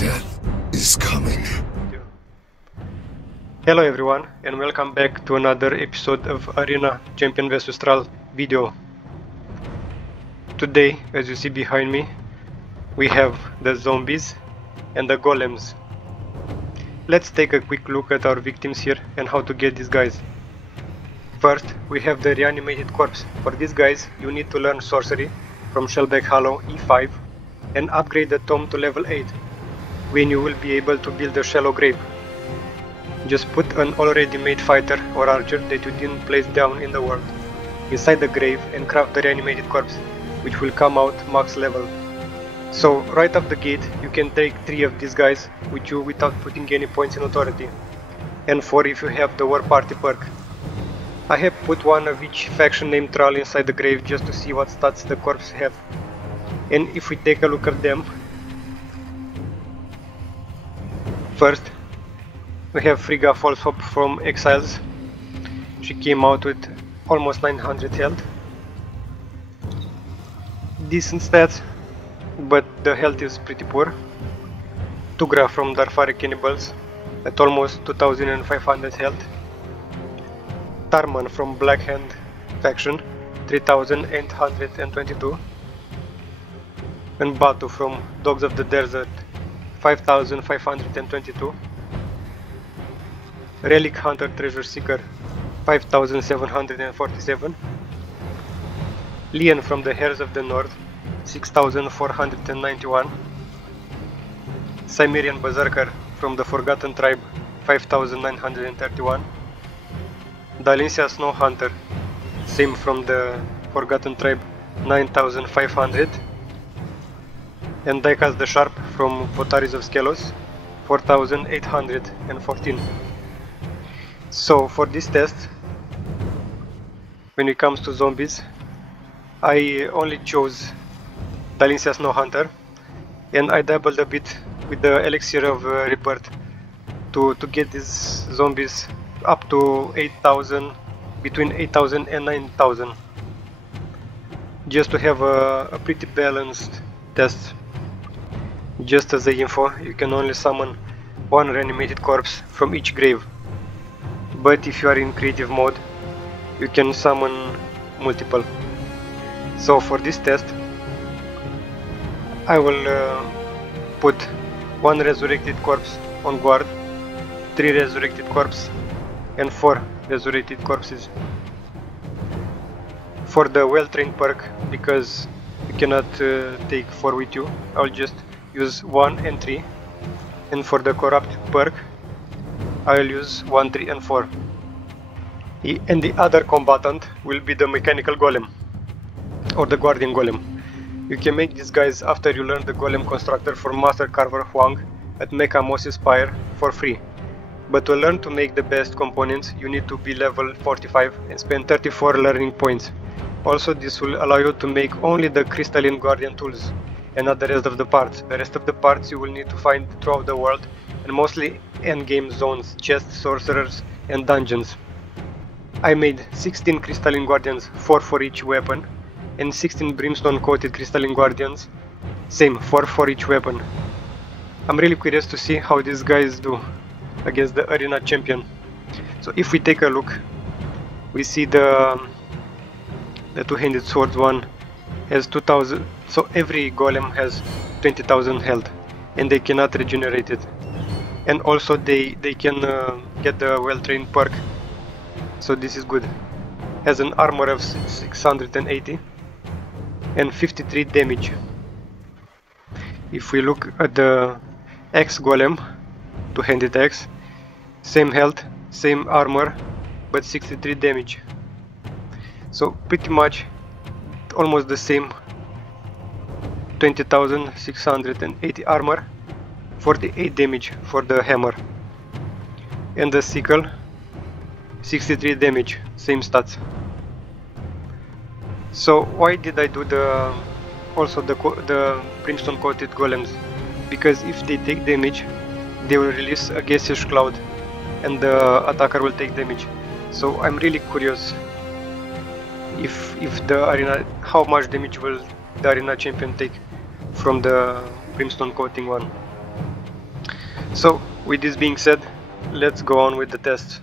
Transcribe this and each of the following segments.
Death is coming. Hello everyone, and welcome back to another episode of Arena Champion vs Thrall video. Today, as you see behind me, we have the zombies and the golems. Let's take a quick look at our victims here and how to get these guys. First, we have the reanimated corpse. For these guys, you need to learn sorcery from Shellback Hollow E5 and upgrade the tome to level 8, when you will be able to build a shallow grave. Just put an already made fighter or archer that you didn't place down in the world inside the grave and craft the reanimated corpse, which will come out max level. So right off the gate you can take 3 of these guys with you without putting any points in authority, and 4 if you have the war party perk. I have put one of each faction named Thrall inside the grave just to see what stats the corpse have. And if we take a look at them, first we have Frigga False Hope from Exiles. She came out with almost 900 health. Decent stats, but the health is pretty poor. Tugra from Darfari Cannibals at almost 2500 health. Tarman from Black Hand faction 3822. And Batu from Dogs of the Desert 5522. Relic Hunter Treasure Seeker 5747. Lian from the Hares of the North 6491. Cimmerian Berserker from the Forgotten Tribe 5931. Dalincia Snow Hunter, same from the Forgotten Tribe, 9500. And Daikas the Sharp from Votaries of Skelos 4814. So for this test, when it comes to zombies, I only chose Dalincia Snow Hunter, and I dabbled a bit with the Elixir of Rebirth to get these zombies up to 8000, between 8000 and 9000, just to have a pretty balanced test. Just as the info, you can only summon one reanimated corpse from each grave, but if you are in creative mode, you can summon multiple. So for this test, I will put 1 resurrected corpse on guard, 3 resurrected corpse, and 4 resurrected corpses. For the well-trained perk, because you cannot take 4 with you, I'll just use 1 and 3. And for the corrupt perk, I'll use 1, 3 and 4. And the other combatant will be the mechanical golem, or the guardian golem. You can make these guys after you learn the golem constructor from Master Carver Huang at Mecha Mos Spire for free. But to learn to make the best components, you need to be level 45 and spend 34 learning points. Also, this will allow you to make only the crystalline guardian tools and not the rest of the parts. The rest of the parts you will need to find throughout the world, and mostly endgame zones, chests, sorcerers and dungeons. I made 16 crystalline guardians, 4 for each weapon, and 16 brimstone coated crystalline guardians, same, 4 for each weapon. I'm really curious to see how these guys do against the arena champion. So if we take a look, we see the two-handed swords one has 2000, so every golem has 20,000 health and they cannot regenerate it. And also they can get the well-trained perk, so this is good. Has an armor of 680 and 53 damage. If we look at the X golem, two-handed axe, same health, same armor, but 63 damage. So pretty much almost the same. 20,680 armor, 48 damage for the hammer. And the sickle, 63 damage, same stats. So why did I do the brimstone coated golems? Because if they take damage, they will release a gaseous cloud and the attacker will take damage. So I'm really curious if the arena, how much damage will the arena champion take from the brimstone coating one. So, with this being said, let's go on with the test.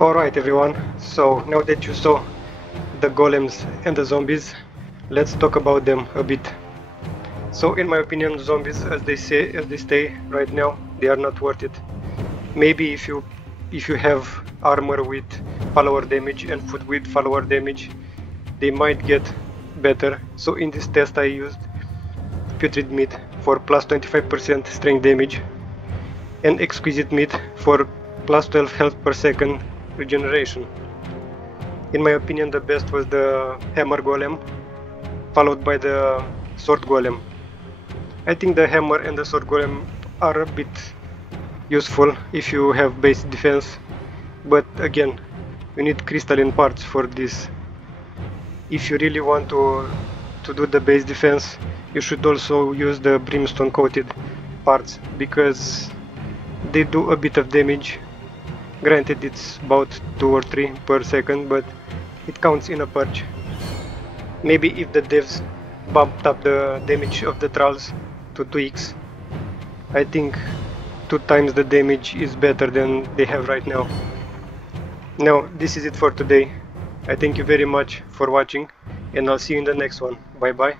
Alright everyone, so now that you saw the golems and the zombies, let's talk about them a bit. So in my opinion, zombies as they stay right now, they are not worth it. Maybe if you have armor with follower damage and food with follower damage, they might get better. So in this test I used putrid meat for plus 25% strength damage and exquisite meat for plus 12 health per second regeneration. In my opinion, the best was the hammer golem, followed by the sword golem. I think the hammer and the sword golem are a bit useful if you have base defense, but again, you need crystalline parts for this. If you really want to do the base defense, you should also use the brimstone coated parts, because they do a bit of damage. Granted, it's about 2 or 3 per second, but it counts in a purge. Maybe if the devs bumped up the damage of the Thralls to 2x, I think 2 times the damage is better than they have right now. Now, this is it for today. I thank you very much for watching, and I'll see you in the next one. Bye bye.